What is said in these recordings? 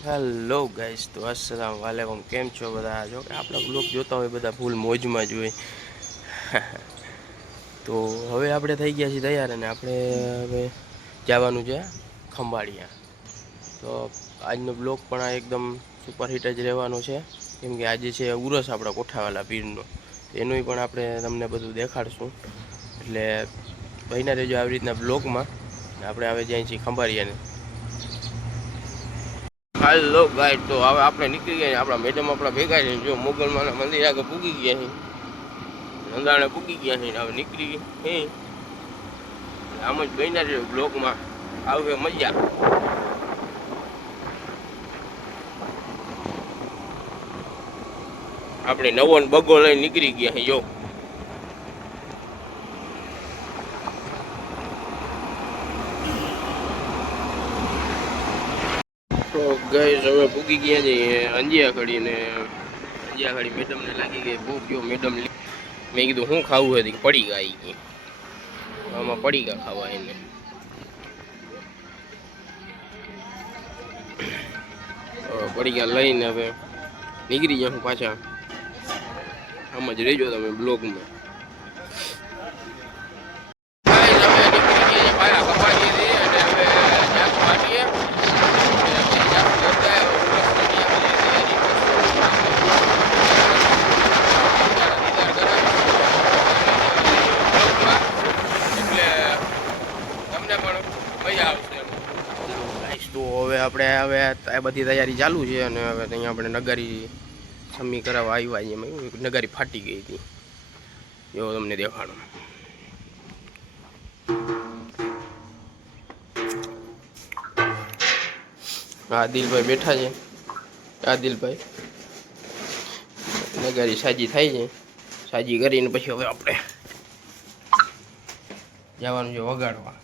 Hello guys, તો અસલામ વાલેકુમ. કેમ છો બધા? જો કે આપણા બ્લોગ જોતા હોય બધા ફૂલ મોજમાં જ હોય. તો હવે આપણે થઈ ગયા છીએ તૈયાર અને આપણે હવે જવાનું છે ખંભાળિયા. તો આજનો બ્લોગ પણ આ એકદમ સુપરહિટ જ રહેવાનો છે, કેમ કે આજે છે ઉરસ આપણા કોઠાવાલા પીરનો. એનું પણ આપણે તમને બધું દેખાડશું, એટલે બન્યા રહેજો આવી રીતના બ્લોગમાં. આપણે હવે જઈએ છીએ ખંભાળિયાને. હાલો ગાઈસ, તો હવે આપણે નીકળી ગયા. આપણા મેડમ આપણા ભેગા છે. જો મોગલમાના મંદિર આગળ પૂગી ગયા છે, નંદાણે પૂગી ગયા છે. હવે નીકળી હે આમ જ બન્યા છે બ્લોગમાં. આવે મજા. આપણે નવો બગો લઈને નીકળી ગયા છે. જો તો ગાઈસ હવે પૂગી ગયા છે અંજિયા ખડી ને. અંજિયા ખડી મેડમને લાગી ગઈ ભૂખ. જો મેડમ મેં કીધું શું ખાવું હતી? પડી ગયા આવી ગઈ. આમાં પડી ગયા ખાવા એને. પડી ગયા લઈને હવે નીકળી ગયા હું પાછા. આમ જ રહેજો તમે બ્લોગમાં. તો હવે આપણે આ બધી તૈયારી ચાલુ છે અને હવે અહીંયા આપણે નગારી સમી કરાવવા આવ્યા છીએ. એમાં નગારી ફાટી ગઈ હતી, એવો તમને દેખાડો. આદિલભાઈ બેઠા છે. આદિલભાઈ નગારી સાજી થાય છે. સાજી કરીને પછી હવે આપણે જવાનું છે વગાડવા.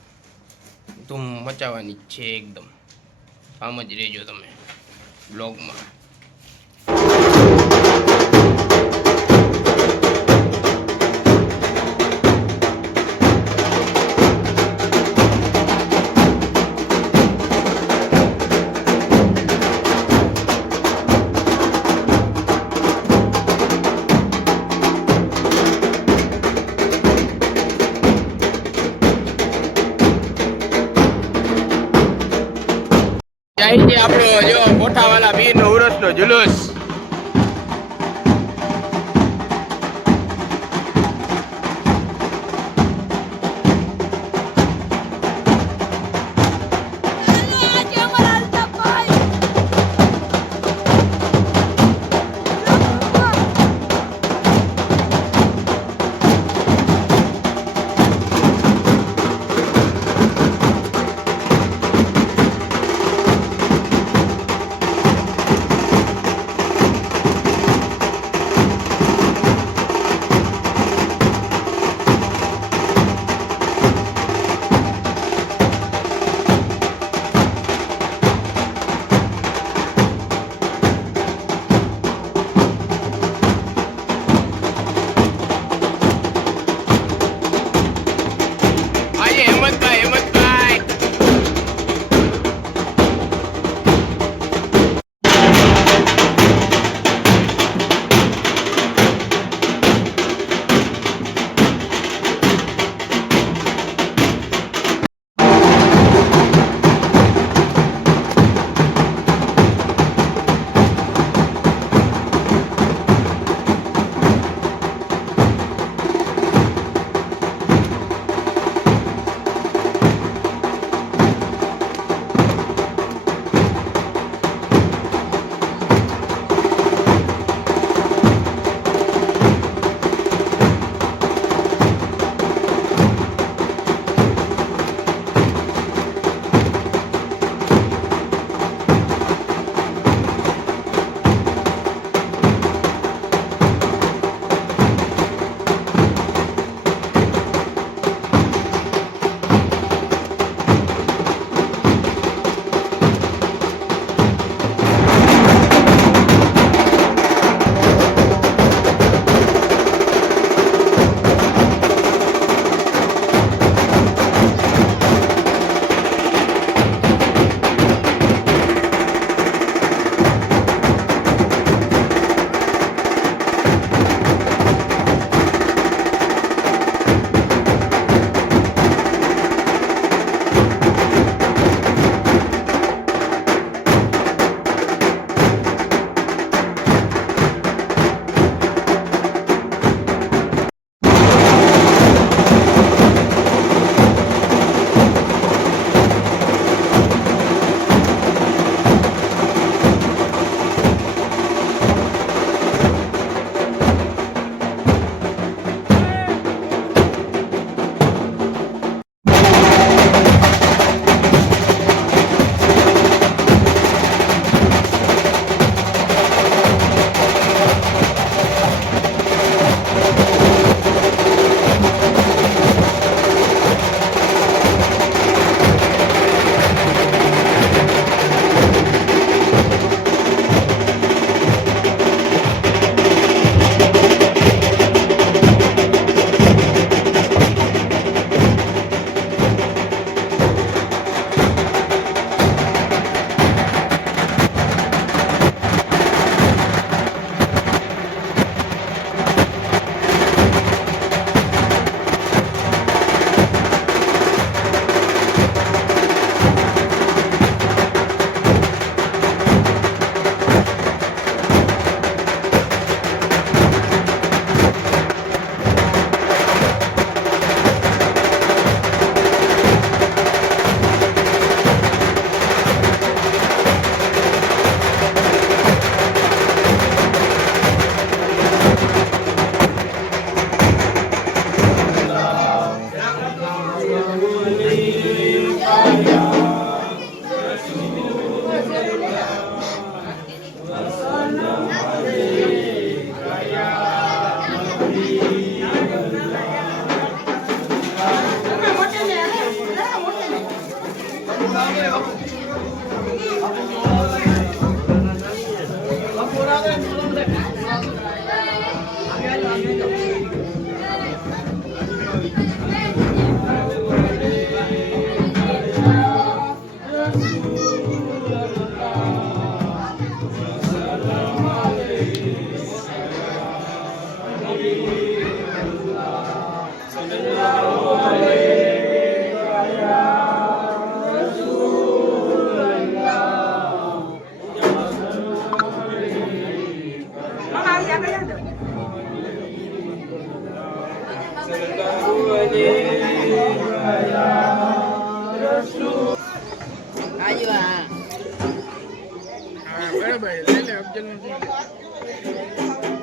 ધૂમ મચાવવાની જ છે એકદમ. આમ જ રહેજો તમે બ્લોગમાં. જાય છે આપણો જો કોઠાવાલા પીરનો ઉરસનો જુલુસ.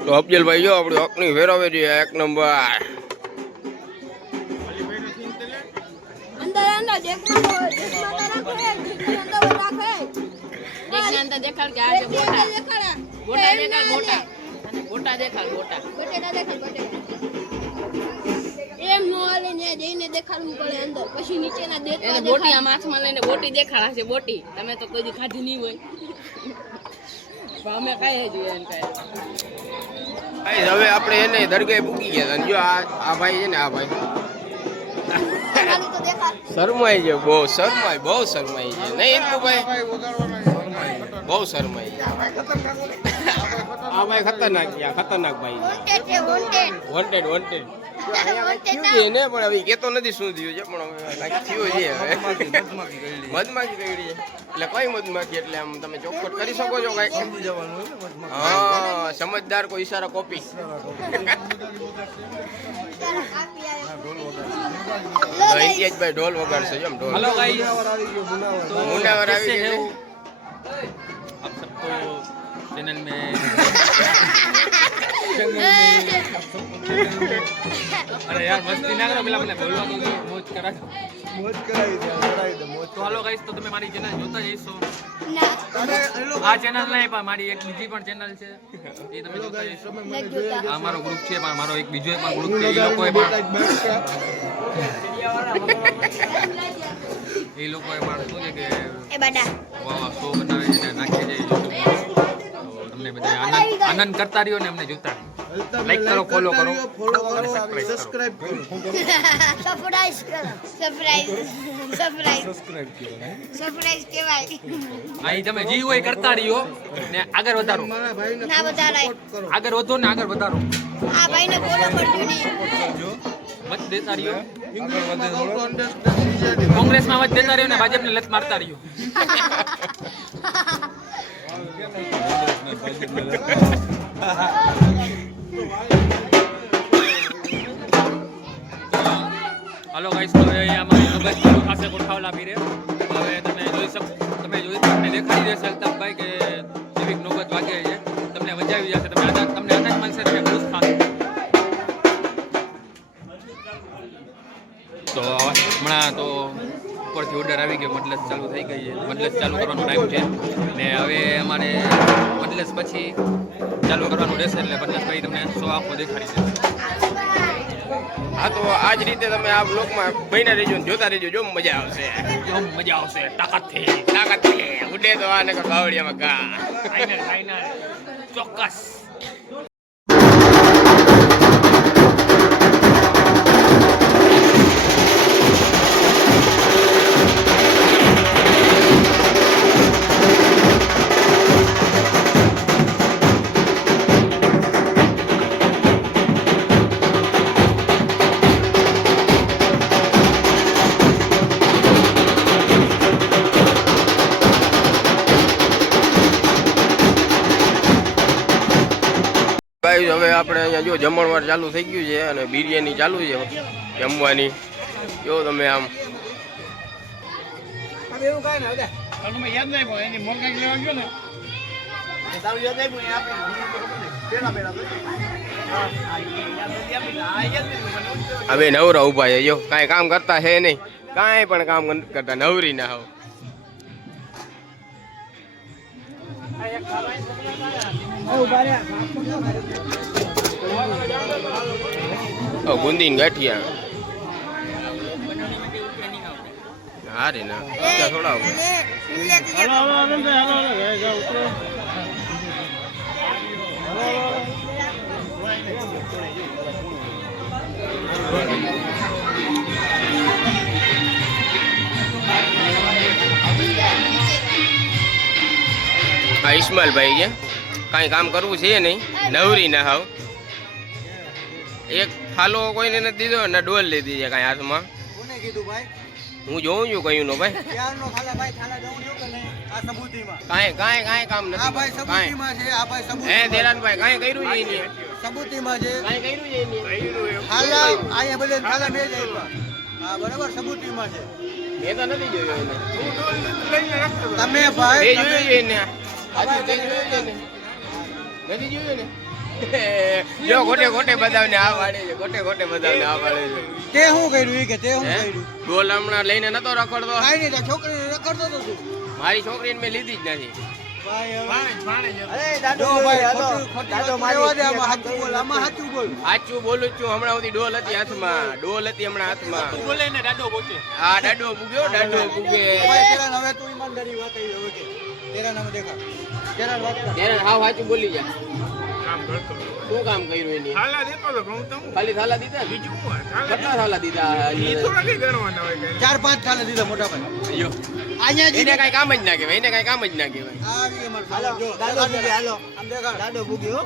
તો અફજલભાઈ જો આપણી હકની ફેરવે છે એક નંબર. અંદર અંદર દેખમાં તો રાખે અંદર દેખાડ કે આ છે મોટા મોટા દેખાડ મોટા મોટા દેખાડ મોટા બટેટા દેખાડ બટેટા એમ નો હાલે ને જઈને દેખાડવું પડે અંદર પછી નીચેના દેખવા બોટી આમ હાથમાં લઈને બોટી દેખાડા છે બોટી તમે તો કોઈ દી ખાધી નહીં હોય અમે ખાઈએ જોઈએ એમ કાય હવે આપણે એને દરગાહ પૂકી ગયા હતા. જો આ ભાઈ છે ને આ ભાઈ શરમાઈ છે બહુ શરમાઈ છે નહીં ઇન્દુભાઈ બહુ શરમાઈ છે. આ ભાઈ ખતરનાક ભાઈ વોન્ટેડ ને પણ હવે કેતો નથી શું થયું છે પણ હવે થયું છે મધમાખી કઈડી છે એટલે કઈ મધમાખી એટલે આમ તમે ચોખવટ કરી શકો છો કઈ. હા સમજદાર કોઈ ઈશારા કોપી. ઇમ્તિયાજભાઈ ઢોલ વગાડશે જેમ ઢોલ. हेलो गाइस तो मुन्नावर कैसे આવી हो ગયો. आप सबको चैनल में अरे यार मस्ती ना करो પેલા મને બોલવા દો મોજ કરાવો મોજ કરાવી દે તો હાલો ગાઈસ તો તમે મારી ચેનલ જોતા જઈશો ના આ ચેનલ નહીં પણ મારી એક બીજી પણ ચેનલ છે એ તમે જોતા જઈશો આ મારો ગ્રુપ છે પણ મારો એક બીજો પણ ગ્રુપ છે એ લોકોએ પણ શું છે કે એ બાડા વાહ શો બનાવે છે ને નાખે છે YouTube માં. તો તમને બધા આનંદ કરતા રહ્યો ને અમને જોતા લાઈક કરો ફોલો કરો અને સબસ્ક્રાઇબ કરો. સરપ્રાઈઝ કહેવાય અહીં તમે જી હોય કરતા રહ્યો ને આગળ વધારો ના વધારાય આગળ વધો ને આગળ વધારો આ ભાઈને બોલો પડતું નહીં મત દેતા રહ્યો કોંગ્રેસમાં મત દેતા રહ્યો ને ભાજપને લત મારતા રહ્યો. હાલો ગાઈસ તો હવે અમારી નોબત ચાલુ થશે કોઠાવલા પીરે. હવે તમે જોઈ તમને દેખાડી દેશે અલ્તાફભાઈ કે જેવી નોબત વાગે છે તમને મજા આવી જશે તમને આનંદ મળશે તમે ખુશ થશો. તો હમણાં તો ઉપરથી ઓર્ડર આવી ગયો મજલસ ચાલુ થઈ ગઈ છે મજલસ ચાલુ કરવાનો ટાઈમ છે ને હવે અમારે મજલસ પછી ચાલુ કરવાનું રહેશે એટલે મજલસભાઈ તમને શો આખો દેખાડી દેશે. હા તો આ જ રીતે તમે આ બ્લોગમાં બન્યા રહેજો ને જોતા રહેજો જો મજા આવશે તાકાતથી ઉડે તો આને બાવળિયામાં ગા ફાઇનલ ચોક્કસ. ભાઈ હવે આપણે અહીંયા જો જમણવાર ચાલુ થઈ ગયું છે અને બિરયાની ચાલુ છે જમવાની. જો તમે આમ હવે નવરા ઉભા છે જો કાંઈ કામ કરતા છે નહીં કાંઈ પણ કામ કરતા નવરી ના હોવ. બુંદી ગાંઠિયા હા રે ના થોડા હા ઇસ્માઇલભાઈ છે કાંઈ કામ કરવું છે નહીં નવરી ના હાવ. એક થાલો કોઈને નથી દીધો ને ડોલ લીધી છે કાંઈ હાથમાં. હું જોઉં છું કયું નો ભાઈ કાંઈ કામ નથી કાંઈ હે દેરાનભાઈ કાંઈ કર્યું છે એને સબૂતીમાં છે કાંઈ કર્યું છે એને થાલા અહીંયા બધે થાલા બે જ આપ્યા. હા બરાબર સબૂતીમાં છે મેં તો નથી જોયું એને તમે ભાઈ એ જોયું છે એને આજુ તે જોયું છે ને નથી જોયું ને જો ગોટે ગોટે બધાને આ વાળે છે ગોટે ગોટે બધાને આ વાળે છે તે શું કર્યું ઈ કે તે શું હે? કર્યું ડોલ હમણાં લઈને નતો રખડતો કાઈ નહીં તાર છોકરીને રખડતો તો તું મારી છોકરીને મેં લીધી જ નથી ભાઈ અરે દાદો ભાઈ ખોટું ખોટું મારવા દે આમાં સાચું બોલ આમાં સાચું બોલ સાચું બોલું જ છું હમણાં સુધી ડોલ હતી હાથમાં ડોલ હતી હમણાં હાથમાં બોલે ને દાદો બોચે હા દાડો પૂગ્યો દાડો પૂગે ભાઈ તેરા હવે તું ઈમાનદારી વાત આવી હવે કે તેરા નામ દેખા તેરા વાત કર ત્યારે હાવ સાચું બોલી જા શું કામ કર્યું એની ખાલી થાલા દીધા કેટલા થાલા દીધા ચાર પાંચ થાલે દીધા મોટા ભાઈ જો અહીંયા એને કઈ કામ જ ના કહેવાય એને કઈ કામ જ ના કહેવાય આવી અમાર હાલો દાદો બુગી હાલો આમ દેખા દાદો બુગી હો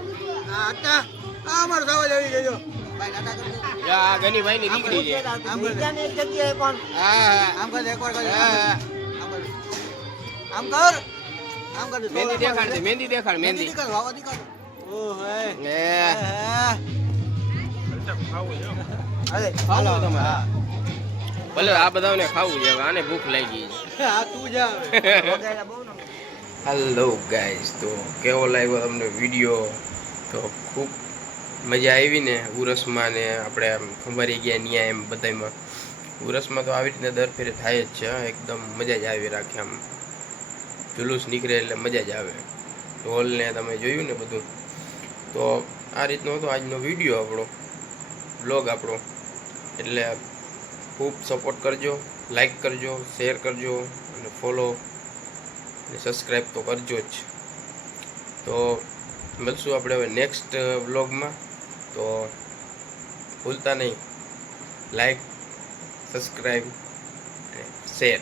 આ હતા આ અમાર સાવા આવી ગયો ભાઈ નાટા કરજો આ ગનીભાઈ ની દીકરી છે આમ કર એક જગ્યાએ પણ હા આમ કર એકવાર કર આમ કર આમ કર મહેંદી દેખાડ દે મહેંદી દેખાડ મહેંદી કર વાવા દીકર ઓ હે એ અરે ખાવું હોય તમારે ભલે આ બધાને ખાવું છે આને ભૂખ લાગી છે આ તું જા હેલો ગાઈઝ તો કેવો લાગ્યો તમને વિડીયો તો ખૂબ મજા આવી ને ઉરસમાં ને આપણે આમ ખંભારી ગયા ન્યા એમ બધામાં ઉરસમાં તો આવી રીતના દર ફેરે થાય જ છે એકદમ મજા જ આવી રાખે આમ જુલુસ નીકળે એટલે મજા જ આવે ઢોલને તમે જોયું ને બધું તો આ રીતનો હતો આજનો વિડીયો આપણો બ્લોગ આપણો એટલે ખૂબ સપોર્ટ કરજો લાઈક કરજો શેર કરજો અને ફોલો અને સબસ્ક્રાઈબ તો કરજો જ તો મળશું આપણે હવે નેક્સ્ટ વ્લોગમાં તો ભૂલતા નહીં લાઈક સબસ્ક્રાઈબ અને શેર